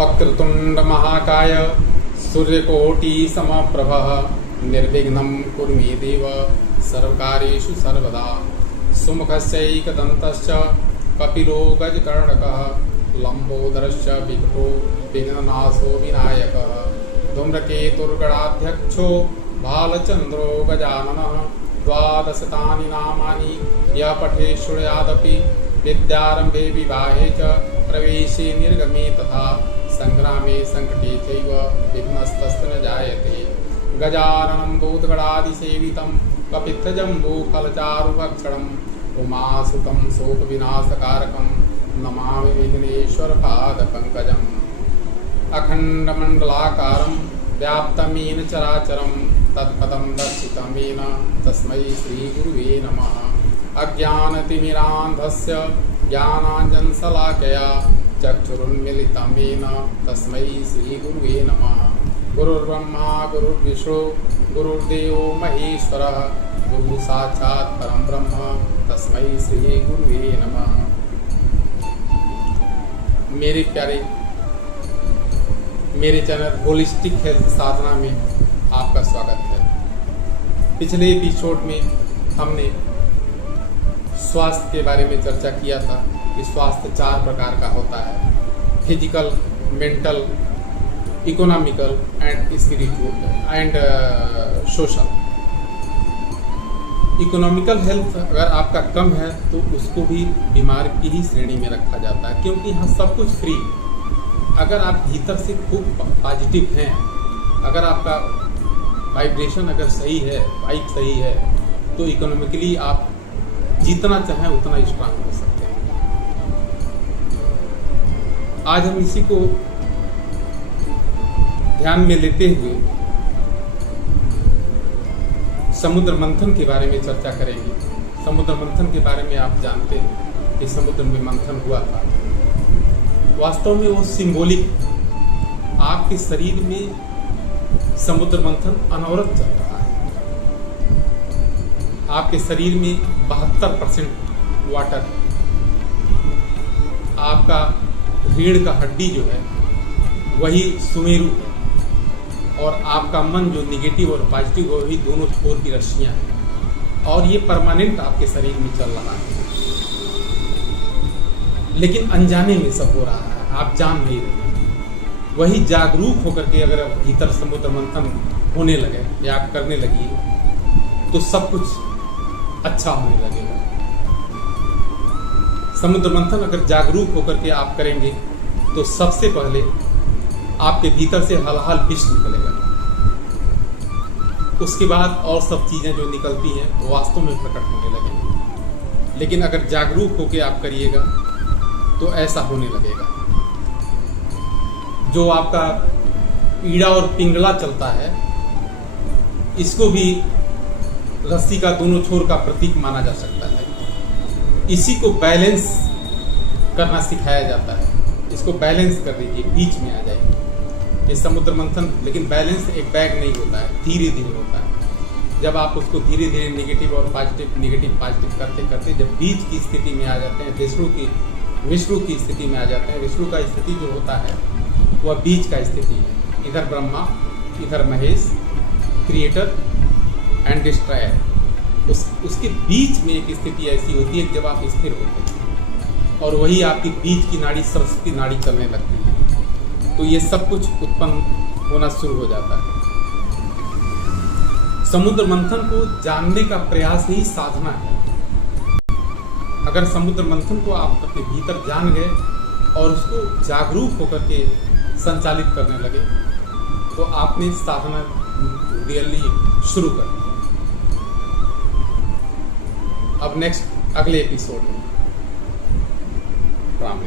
वक्रतुंड महाकाय सूर्यकोटि समप्रभ निर्विघ्नं कुरु मे देव सर्वकार्येषु सर्वदा। सुमुखस्यैकदन्तश्च कपिलो गजकर्णकः लम्बोदरश्च विकटो विघ्ननाशो विनायकः धूम्रकेतुर्गणाध्यक्षो भालचन्द्रो गजाननः। द्वादशतानि नामानि यः पठेत् शृणुयादपि विद्यारम्भे विवाहे च प्रवेशे निर्गमे तथा संग्रामे संकटे चैव विघ्नस्तस्य न जायते। गजाननं भूतगणादिसेवितं कपित्थजम्बूफलचारुभक्षणम् उमासुतं शोकविनाशकारकं नमामि विघ्नेश्वरपादपङ्कजम्। अखण्डमण्डलाकारं व्याप्तमेन चराचरं तत्पदं दर्शितं येन तस्मै श्रीगुरुवे नमः। अज्ञानतिमिरान्धस्य ज्ञानाञ्जनशलाकया चक्षुरुन्मीलितं येन तस्मै श्रीगुरुवे नमः। गुरुर्ब्रह्मा गुरुर्विष्णु गुरुर्देवो महेश्वरः गुरुसाक्षात् परं ब्रह्म तस्मै श्रीगुरुवे नमः। मेरे प्यारे मेरे चैनल होलिस्टिक हेल्थ साधना में आपका स्वागत है। पिछले एपिसोड में हमने स्वास्थ्य के बारे में चर्चा किया था कि स्वास्थ्य 4 प्रकार का होता है: physical, mental, economical and spiritual and social. Economical health अगर आपका कम है तो उसको भी बीमार की ही श्रेणी में रखा जाता है, क्योंकि यहाँ सब कुछ फ्री। अगर आप भीतर से खूब पॉजिटिव हैं, अगर आपका वाइब्रेशन अगर सही है, वाइब सही है, तो इकोनॉमिकली आप जितना चाहें उतना स्ट्रांग हो सकते हैं। आज हम इसी को ध्यान में लेते हुए समुद्र मंथन के बारे में चर्चा करेंगे। समुद्र मंथन के बारे में आप जानते हैं कि समुद्र में मंथन हुआ था। वास्तव में वो सिंबॉलिक, आपके शरीर में समुद्र मंथन अनवरत चल रहा है। आपके शरीर में 72% वाटर, आपका रीढ़ का हड्डी जो है वही सुमेरु है, और आपका मन जो निगेटिव और पॉजिटिव वही दोनों छोर की रस्सियां हैं, और ये परमानेंट आपके शरीर में चल रहा है। लेकिन अनजाने में सब हो रहा है, आप जान नहीं रहे। वही जागरूक होकर के अगर भीतर समुद्र मंथन होने लगे या आप करने लगी तो सब कुछ अच्छा होने लगेगा। समुद्र मंथन अगर जागरूक होकर के आप करेंगे तो सबसे पहले आपके भीतर से हलाहल विष निकलेगा। उसके बाद और सब चीज़ें जो निकलती हैं वो वास्तव में प्रकट होने लगेंगी। लेकिन अगर जागरूक होकर आप करिएगा तो ऐसा होने लगेगा। जो आपका पीड़ा और पिंगला चलता है, इसको भी रस्सी का दोनों छोर का प्रतीक माना जा सकता है। इसी को बैलेंस करना सिखाया जाता है। इसको बैलेंस कर दीजिए, बीच में आ जाइए। ये समुद्र मंथन, लेकिन बैलेंस एक बैग नहीं होता है, धीरे धीरे होता है। जब आप उसको धीरे धीरे नेगेटिव और पॉजिटिव, नेगेटिव पॉजिटिव करते करते जब बीच की स्थिति में आ जाते हैं, विष्णु की स्थिति में आ जाते हैं। विष्णु का स्थिति जो होता है वह बीच का स्थिति है। इधर ब्रह्मा, इधर महेश, क्रिएटर एंड डिस्ट्रॉयर। उसके बीच में एक स्थिति ऐसी होती है जब आप स्थिर होते हैं, और वही आपकी बीच की नाड़ी, सरस्वती नाड़ी चलने लगती है, तो ये सब कुछ उत्पन्न होना शुरू हो जाता है। समुद्र मंथन को जानने का प्रयास ही साधना है। अगर समुद्र मंथन को आप अपने भीतर जान गए और उसको जागरूक होकर के संचालित करने लगे तो आपने साधना रियली शुरू कर दी। अब नेक्स्ट अगले एपिसोड में राम।